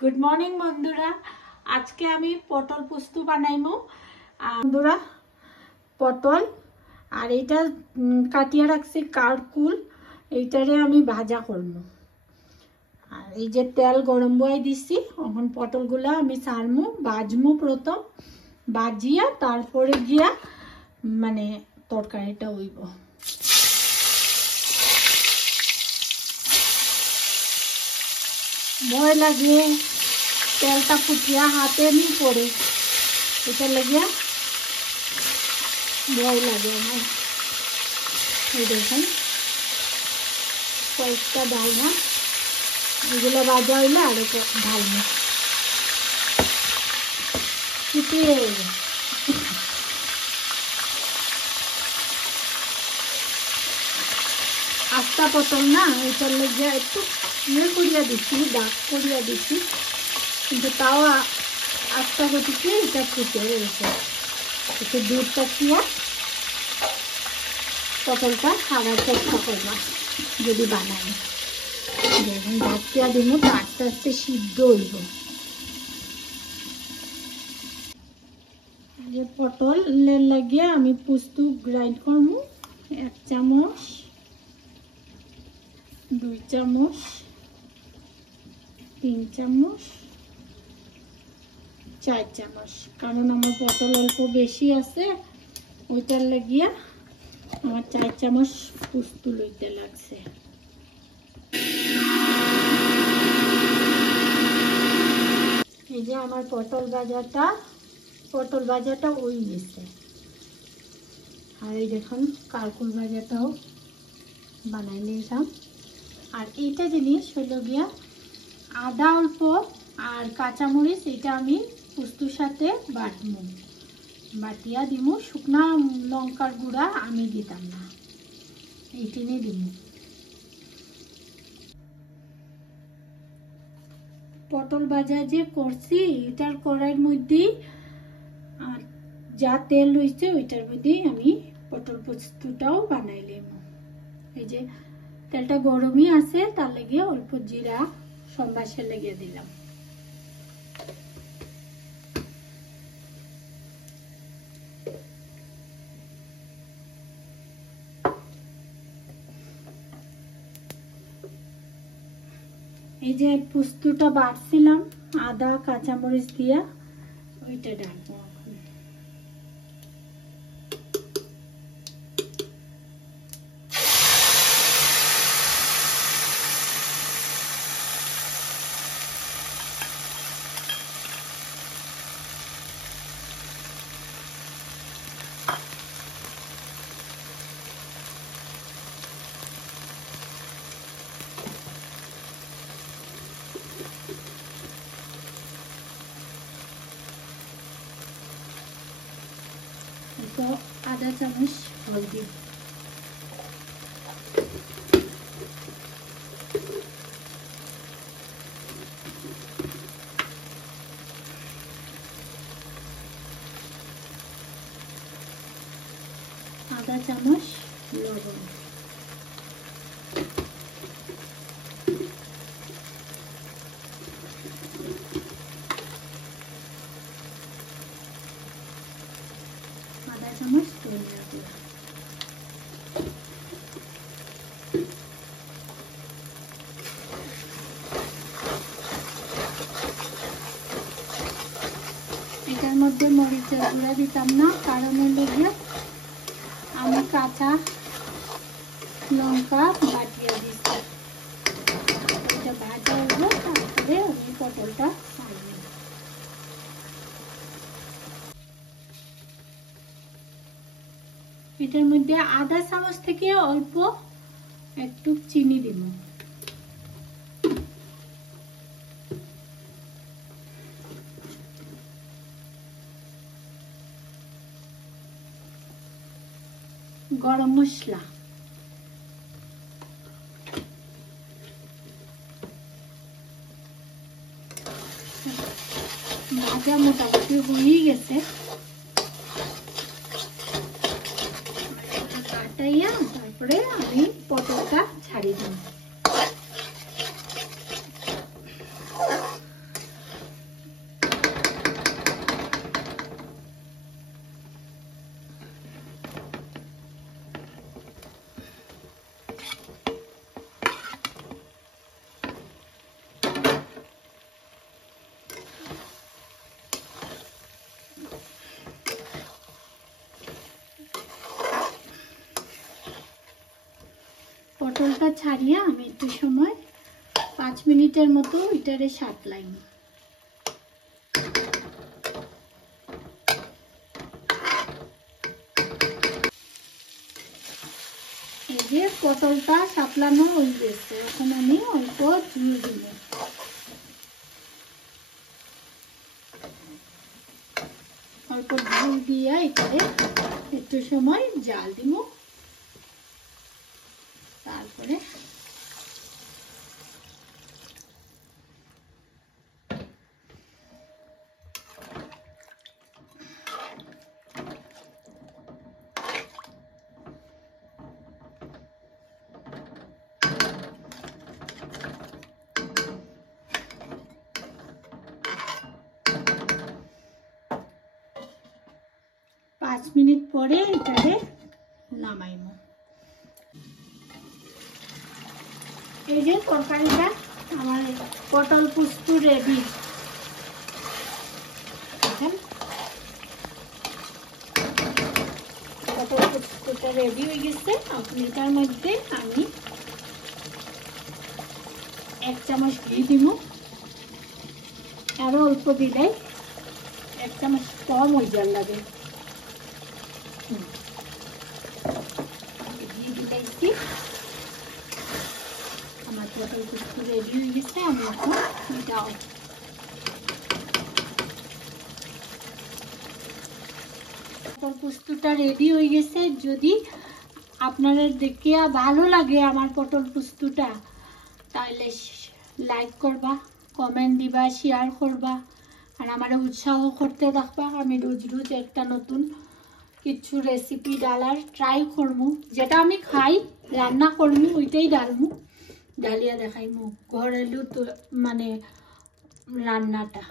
Good morning বন্ধুরা, আজকে আমি পটল পোস্ত বানাইমু। বন্ধুরা, পটল আর এইটা কাটিয়ে রাখছি কারকুল, এইটারে আমি ভাজা করবো। আর এই যে তেল গরম বয়াই দিছি, এখন পটলগুলা আমি ছাড়মু, ভাজমু। প্রথম ভাজিয়া তারপরে গিয়া মানে তরকারিটা হইব। ভয় লাগে তেলটা ফুটিয়া হাতে নি পড়ে, এটা লাগিয়া ভয় লাগে আমার। এই দেখেন কয়েকটা ডাল না, এগুলো ভাজা হইলে আর একটু ঢালবো। ফুটিয়ে আস্তা পটল না, এটার লেগে একটু ইয়ে করিয়া দিচ্ছি, দাগ করিয়া দিচ্ছি, কিন্তু তাও আস্তা গতিতে এটা ফুটে রয়েছে। একটু দুধটা খেয়ে পটলটা খাওয়ার চেষ্টা করবা যদি বানাই। যখন দাগ খেয়া দিব তো আস্তে আস্তে সিদ্ধ হইব। যে পটলের লাগিয়ে আমি পোস্ত গ্রাইন্ড করবো। 1 চামচ, 2 চামচ, 3 চামচ, 4 চামচ, কারণ আমার পটল অল্প বেশি আছে, ওইটার লাগিয়া আমার 4 চামচ পোস্ত লইতে লাগছে। এই যে আমার পটল ভাজাটা ওই গেছে। আর এই দেখুন কারকুল ভাজাটাও বানাই নিলাম। আর এইটা জিনিস হইল গিয়া আদা অল্প আর কাঁচামরিচ, এটা আমি পোস্তর সাথে বাটমু, বাটিয়া দিমু। শুকনা লঙ্কার গুঁড়া আমি দিতাম না, এইটিনে দিমু। পটল ভাজা যে করছি এটার কড়াইয়ের মধ্যে আর যা তেল রয়েছে ওইটার মধ্যেই আমি পটল পোস্তটাও বানাইলাম। এই যে তেলটা গরমই আছে, তার লেগে অল্প জিরা সম্বাসে লেগে দিলাম। এই যে পোস্তটা বাটছিলাম আদা কাঁচামরিচ দিয়া, ওইটা ডালবো। তো আধা চামচ হলদি, আধা চামচ লবণ, আধা চামচ ধনিয়া গুঁড়া, এটার মধ্যে মরিচের গুঁড়া দিতাম না, কারণ হলো গিয়ে আমি কাঁচা লঙ্কা বাটিয়ে দিচ্ছি। এটা ভাজা হলো, তারপরে আমি পটলটা ছাড়বো। এটার মধ্যে আধা চামচ থেকে অল্প একটু চিনি দিব। গরম মশলা, ভাজা মোটামুটি হয়ে গেছে, কাটাইয়া তারপরে আমি পটলটা ছাড়িয়ে দিই। হালকা ছাড়িয়ে আমি একটু সময় 5 মিনিটের মতো এটারে সাঁতলাইম। এই যে পটলটা সাঁতলানো হয়ে গেছে, এখন আমি অল্প ঝুল দিব। অল্প ঝুল দিয়ে এটারে একটু সময় জাল দিব। তারপরে পাঁচ মিনিট পরে এটাকে নামাইব। এই যে তরকারিটা আমার পটল পোস্ত রেডি। পটল পোস্তটা রেডি হয়ে গেছে। এখন এটার মধ্যে আমি 1 চামচ ঘি দিব, আরো অল্প দিলে 1 চামচ কম হয়ে যার লাগে। ঘি দিলাইছি, আমার পটল পোস্ত রেডি হয়ে গেছে। আমি এখন এটাও পটল পোস্তটা রেডি হয়ে গেছে। যদি আপনাদের দেখিয়া ভালো লাগে আমার পটল পোস্তটা, তাহলে লাইক করবা, কমেন্ট দিবা, শেয়ার করবা, আর আমার উৎসাহ করতে থাকবা। আমি রোজ রোজ একটা নতুন কিছু রেসিপি ডালার ট্রাই করবো, যেটা আমি খাই রান্না করবো ওইটাই ডালমু, ডালিয়া দেখাইমু ঘরেলু তো মানে রান্নাটা।